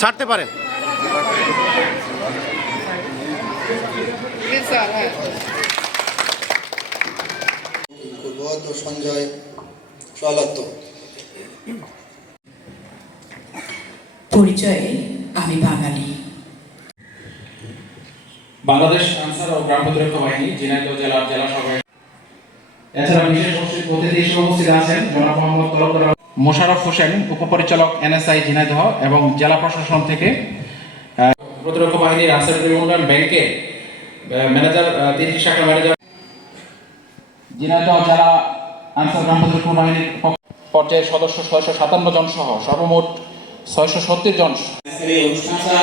ছাড়তে পারেন। তো সঞ্জয় সোয়ালাত্ত পরিচয়ে আমি বাঙালি। বাংলাদেশ আনসার ও গ্রাম প্রতিরক্ষা বাহিনী ঝিনাইদহ জেলার জেলা সভায়। এছাড়া বিশেষ অতিথি হিসেবে উপস্থিত আছেন জনাব মোহাম্মদ মোশাররফ হোসেন উপপরিচালক এনএসআই ঝিনাইদহ এবং জেলা প্রশাসন থেকে প্রতিরক্ষা বাহিনীর আনসার উন্নয়ন ব্যাংকে ম্যানেজার তিনটি শাখা ম্যানেজার ঝিনাইদহ জেলা আনসার গ্রাম প্রতিরক্ষা বাহিনীর পর্যায়ের সদস্য ছয়শো সাতান্ন জন সহ সর্বমোট ছয়শো সত্তর জন। এই অনুষ্ঠানটা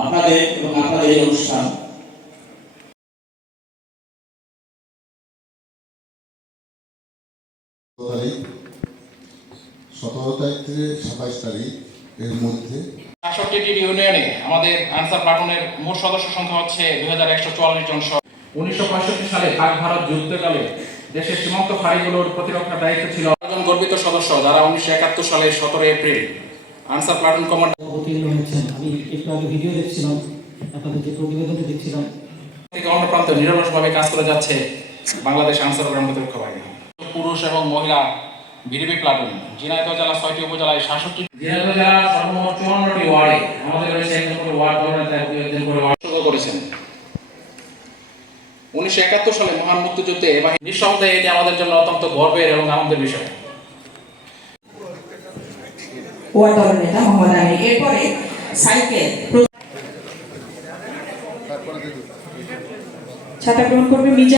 আপনাদের এবং আপনাদের এই অনুষ্ঠান। সতেরো তারিখ থেকে সাতাশ তারিখ এর মধ্যে। সাতষট্টিটি ইউনিয়নে আমাদের আনসার প্লাটুনের মোট সদস্য সংখ্যা হচ্ছে দুই হাজার একশো চুয়াল্লিশ জন সহ। উনিশশো পঁয়ষট্টি সালে পাক ভারত যুদ্ধকালে দেশের সীমান্ত ফাঁড়িগুলোর প্রতিরক্ষার দায়িত্ব ছিল একজন গর্বিত সদস্য যারা উনিশশো একাত্তর সালের সতেরো এপ্রিল আনসার প্লাটুন কমান্ড অবতীর্ণ হয়েছেন। আমি একটু আগে ভিডিও দেখছিলাম আপনাদের যে প্রতিবেদনটি দেখছিলাম। থেকে অন্য প্রান্তে নিরলসভাবে কাজ করে যাচ্ছে বাংলাদেশ আনসার গ্রাম প্রতিরক্ষা বাহিনী। পুরুষ এবং মহিলা বিডিপি প্লাটুন ঝিনাইদহ জেলা ছয়টি উপজেলায় সাতষট্টি ঝিনাইদহ জেলার সর্বমোট চুয়ান্নটি ওয়ার্ডে। আমাদের রয়েছে একজন করে ওয়ার্ড একজন করে ওয়ার্ড। করেছেন। উনিশশো একাত্তর সালে মহান মুক্তিযুদ্ধে নিঃসন্দেহে এটি আমাদের জন্য অত্যন্ত গর্বের এবং আনন্দের বিষয়। ওয়ার্ড দলের নেতা মোহাম্মদ আমির। এরপরে সাইকেল ছাতা গ্রহণ করবে মিজা